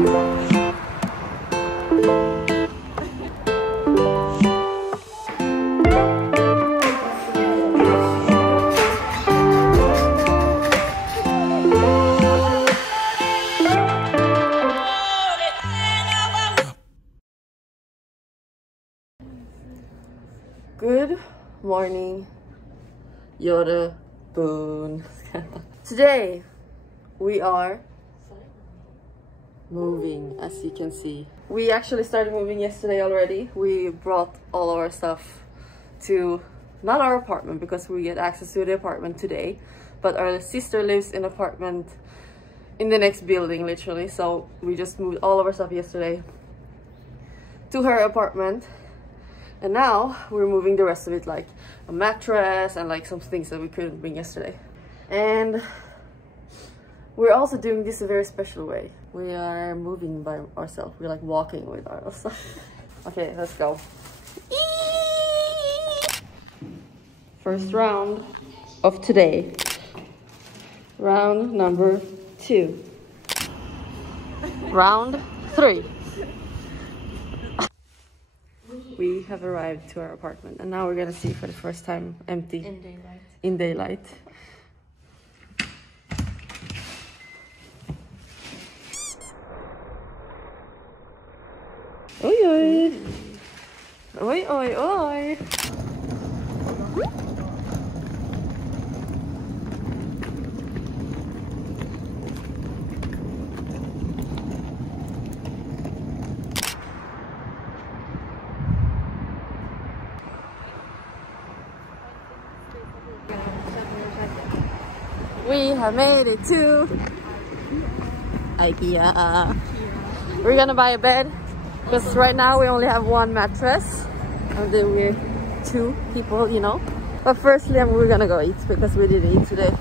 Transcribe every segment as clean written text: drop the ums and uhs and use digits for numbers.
Good morning, 여러분. Today we are moving, as you can see. We actually started moving yesterday already. We brought all of our stuff to, not our apartment because we get access to the apartment today, but our sister lives in an apartment in the next building literally, so we just moved all of our stuff yesterday to her apartment. And now we're moving the rest of it, like a mattress and like some things that we couldn't bring yesterday. And we're also doing this a very special way. We are moving by ourselves. We're like walking with ourselves. Okay, let's go. First round of today. Round number 2. Round 3. We have arrived to our apartment and now we're gonna see for the first time empty. In daylight. In daylight. Oi oi! Oi oi oi! We have made it to IKEA. We're gonna buy a bed because right now we only have one mattress and then we're 2 people, you know. But firstly we're gonna go eat because we didn't eat today.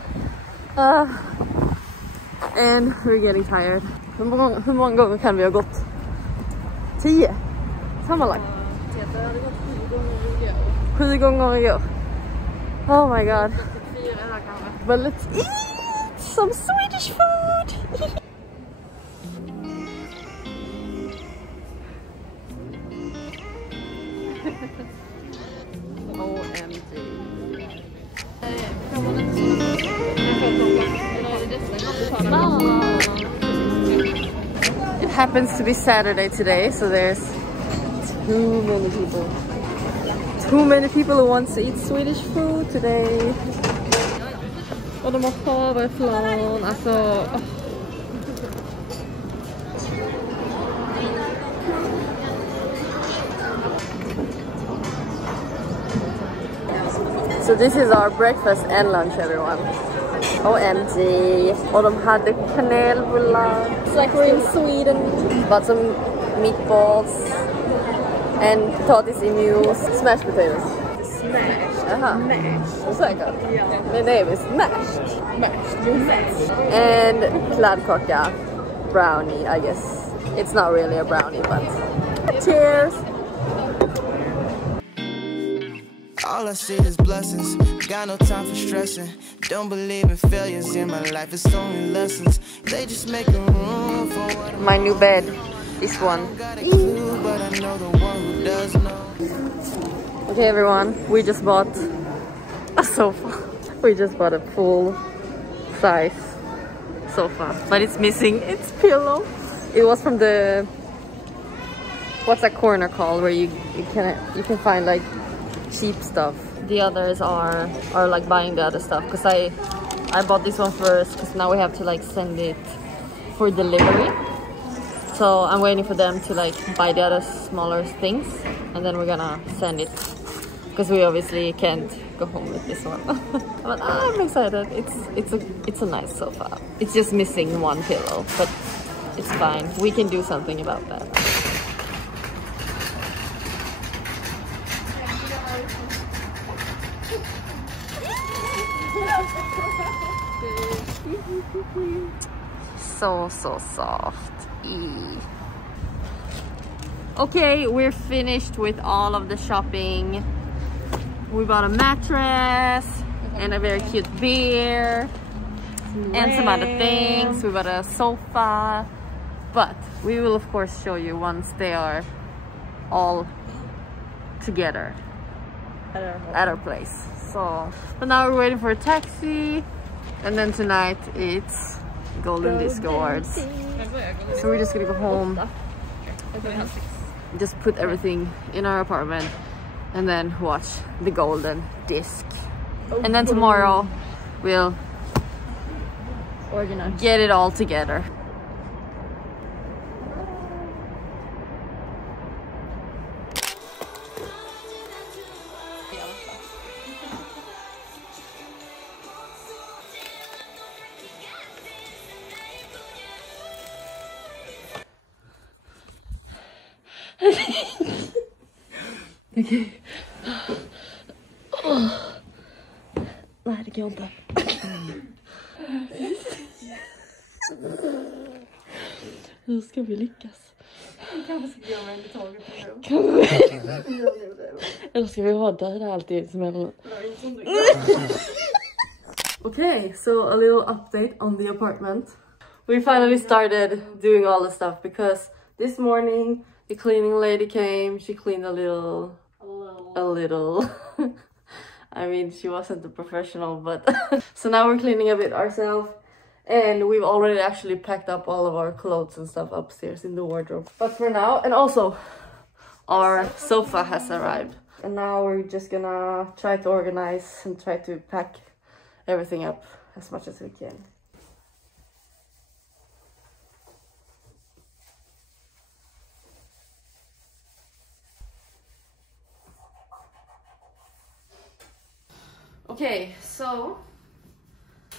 And we're getting tired. Hur många gånger kan vi ha gått? 10? Sammanlagt? 7 gånger igår. Oh my god. But let's eat some Swedish food! OMG. It happens to be Saturday today, so there's too many people. Too many people who want to eat Swedish food today. Och de har havreflan, alltså... So this is our breakfast and lunch, everyone. OMG. Och de hade kanelbullar. It's like we're in Sweden. Bought some meatballs and potatis emus, smashed potatoes. Smashed. Mashed. Säkert? Yeah. The name is mashed. Mashed. And kladdkaka. Brownie, I guess. It's not really a brownie, but... Cheers! All I see is blessings. Got no time for stressing. Don't believe in failures in my life. It's only lessons. They just make room for what my new bed. This one. but I know the one who does know. Okay, everyone, we just bought a sofa. We just bought a full size sofa, but it's missing its pillow. It was from the, what's that corner called where you can find like cheap stuff. The others are like buying the other stuff because I bought this one first because now we have to like send it for delivery. So I'm waiting for them to like buy the other smaller things and then we're gonna send it because we obviously can't go home with this one. But I'm excited. It's a nice sofa. It's just missing one pillow, but it's fine. We can do something about that. So soft. Okay, we're finished with all of the shopping. We bought a mattress and a very cute beer and some other things. We bought a sofa But we will of course show you once they are all together at our place. So, but now we're waiting for a taxi, and then tonight it's Golden Disco Awards. So we're just gonna go home, just put everything in our apartment, and then watch the Golden Disc. And then tomorrow we'll get it all together. Okej. Nej, det går inte. Hur ska vi lyckas? Kanske ska göra en i taget. Eller ska vi ha det alltid som en... Okay, so a little update on the apartment. We finally started doing all the stuff because this morning the cleaning lady came. She cleaned a little. I mean, she wasn't a professional, but so now we're cleaning a bit ourselves, and we've already actually packed up all of our clothes and stuff upstairs in the wardrobe. But for now, and also our sofa has arrived, and now we're just gonna try to organize and try to pack everything up as much as we can. Okay, so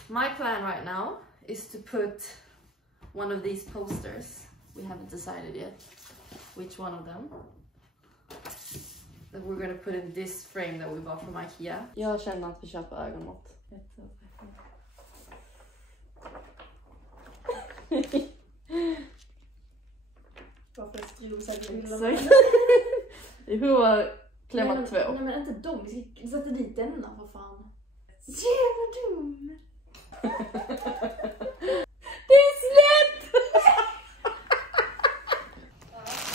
my plan right now is to put one of these posters. We haven't decided yet which one of them that we're gonna put in this frame that we bought from IKEA. Jag känner att vi köper ögonmått. Varför skriver så här? Exakt. Hur var klämma två? Nej men inte dem, vi sätter dit denna för fan. Jävla dum! Det är snett!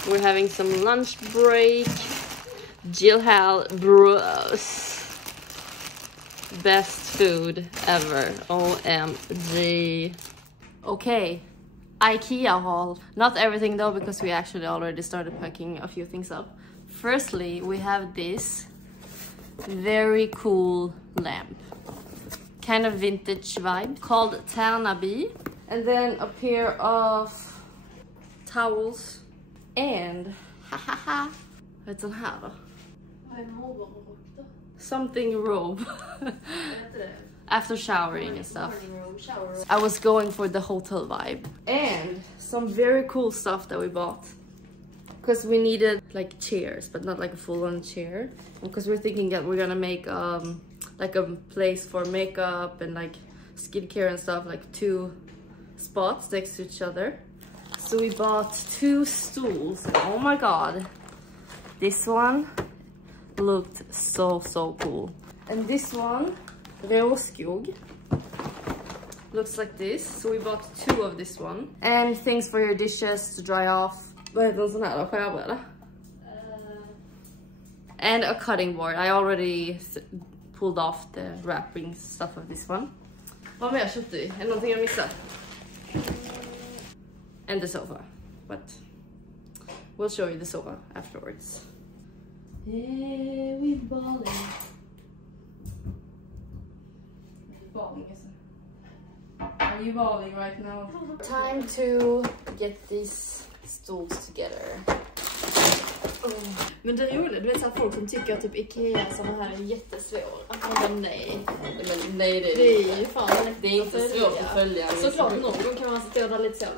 We're having some lunch break. Jill Hal bros. Best food ever. OMG. Okay. IKEA haul. Not everything though, because we actually already started packing a few things up. Firstly, we have this very cool lamp. Kind of vintage vibe, called Tärnaby. And then a pair of towels. And, hahaha, what's on här då? Something robe. After showering and stuff. I was going for the hotel vibe. And some very cool stuff that we bought. Because we needed like chairs, but not like a full-on chair. Because we're thinking that we're gonna make like a place for makeup and like skincare and stuff, like 2 spots next to each other. So we bought 2 stools. Oh my god, this one looked so cool. And this one, Råskog, looks like this. So we bought 2 of this one. And things for your dishes to dry off. Vad heter en sån här då? Skärbräda? And a cutting board. I already pulled off the wrapping stuff of this one. Vad mer köpte vi? Är det någonting jag missat? And the sofa. But we'll show you the sofa afterwards. Yeah, we're balling. Are you balling right now? Time to get these stools together. Men det är roligt, du vet såhär folk som tycker att typ IKEA såna här är jättesvår. Men nej. Men nej, det är ju fan det är inte svårt att följa. Såklart någon gång kan man stå där lite så.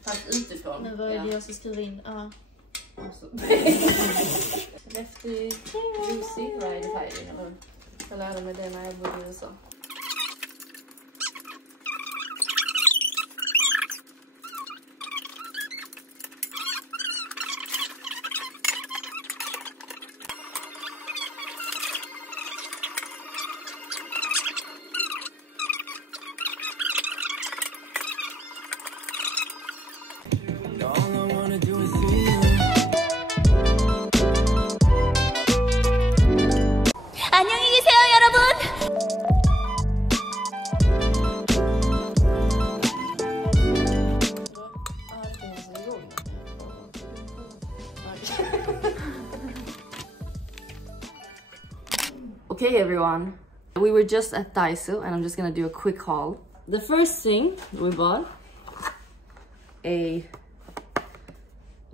Fast utifrån. Men vad är det jag ska skriva in? Lefty, Lucy, Ride Fighting, eller? Jag lärde mig det när jag bodde i USA. Okay everyone, we were just at Daiso and I'm just gonna do a quick haul. The first thing we bought, a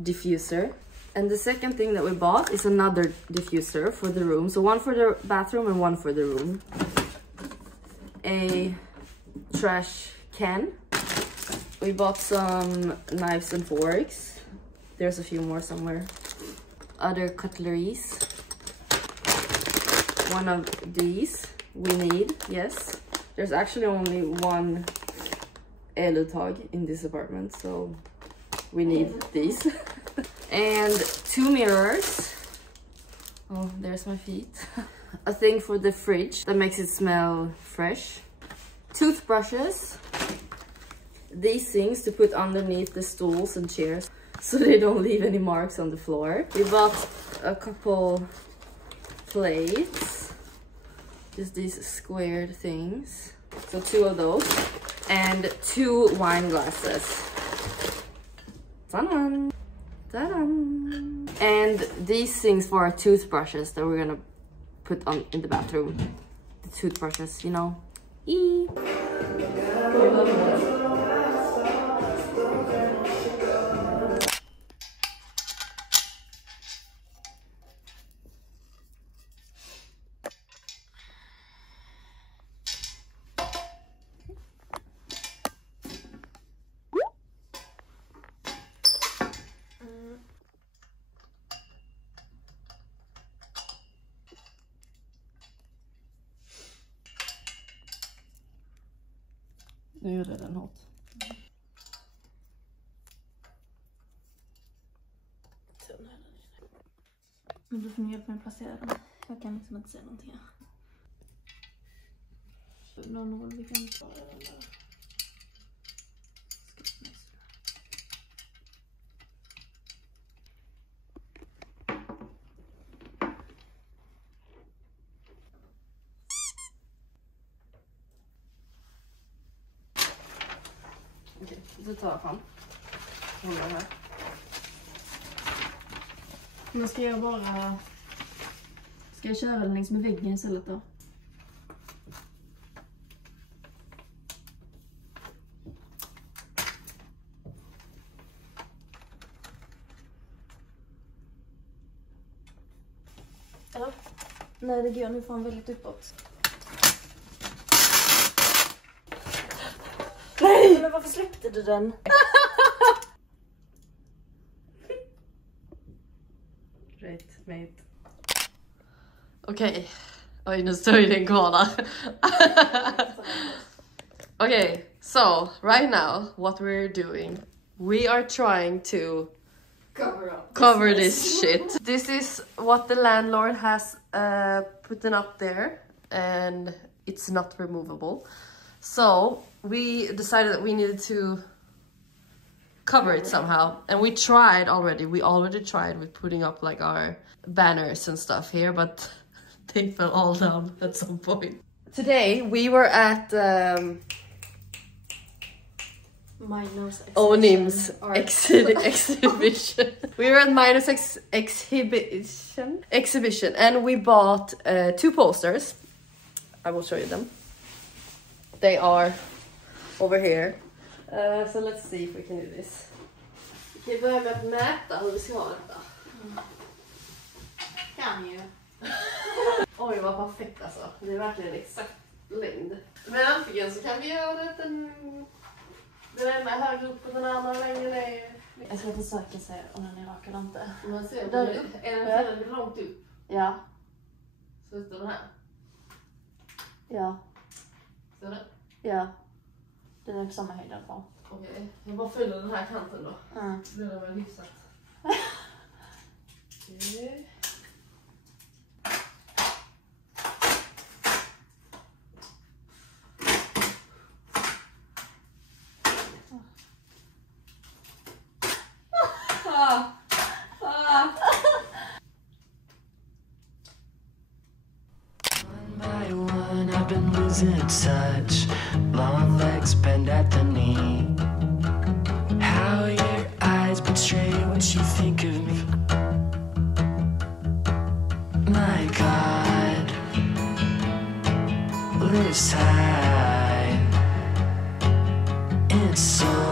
diffuser. And the second thing that we bought is another diffuser for the room. So one for the bathroom and one for the room. A trash can. We bought some knives and forks. There's a few more somewhere. Other cutleries. One of these we need, yes. There's actually only one eluttag in this apartment, so we need these. And 2 mirrors. Oh, there's my feet. A thing for the fridge that makes it smell fresh. Toothbrushes. These things to put underneath the stools and chairs so they don't leave any marks on the floor. We bought a couple plates. Just these squared things. So 2 of those. And 2 wine glasses. Ta-da! Ta-da! And these things for our toothbrushes that we're gonna put on in the bathroom. The toothbrushes, you know. Eee. Nu gjorde den något. Men du får hjälpa mig att placera dem. Jag kan liksom inte säga någonting. Någon håll vi kan ta den där. Okej, så tar jag fram. Håller här. Men ska jag bara... Ska jag köra den längs med väggen istället då? Eller? Nej, det går nu fan väldigt uppåt. Nej! Men varför släppte du den? Great, mate. Okej. Oj, nu står ju den kvar där. Okay, so right now what we're doing, we are trying to cover this shit. This is what the landlord has put up there, and it's not removable. So we decided that we needed to cover it somehow, and we tried already. We already tried with putting up like our banners and stuff here, but they fell all down at some point. Today we were at Onim's exhibition. We were at Minus exhibition, and we bought 2 posters. I will show you them. They are over here. So let's see if we can do this. Vi kan börja med att mäta hur vi ska ha detta. Kan ju. Oj, vad perfekt alltså. Det är verkligen exakt längd. Men antingen så kan vi göra det den ena är högre upp och den andra längre ner. Jag ska försöka se om den är rak eller inte. Man ser där, är den långt upp? Ja. Så står den här? Ja. Ser du? Ja. Den är på samma höjd i alla fall. Okej, jag bara följer den här kanten då. Mm. Så blir det väl hyfsat. Okej. I've been losing touch. Long legs bend at the knee. How your eyes betray what you think of me. My God, always hide in Seoul.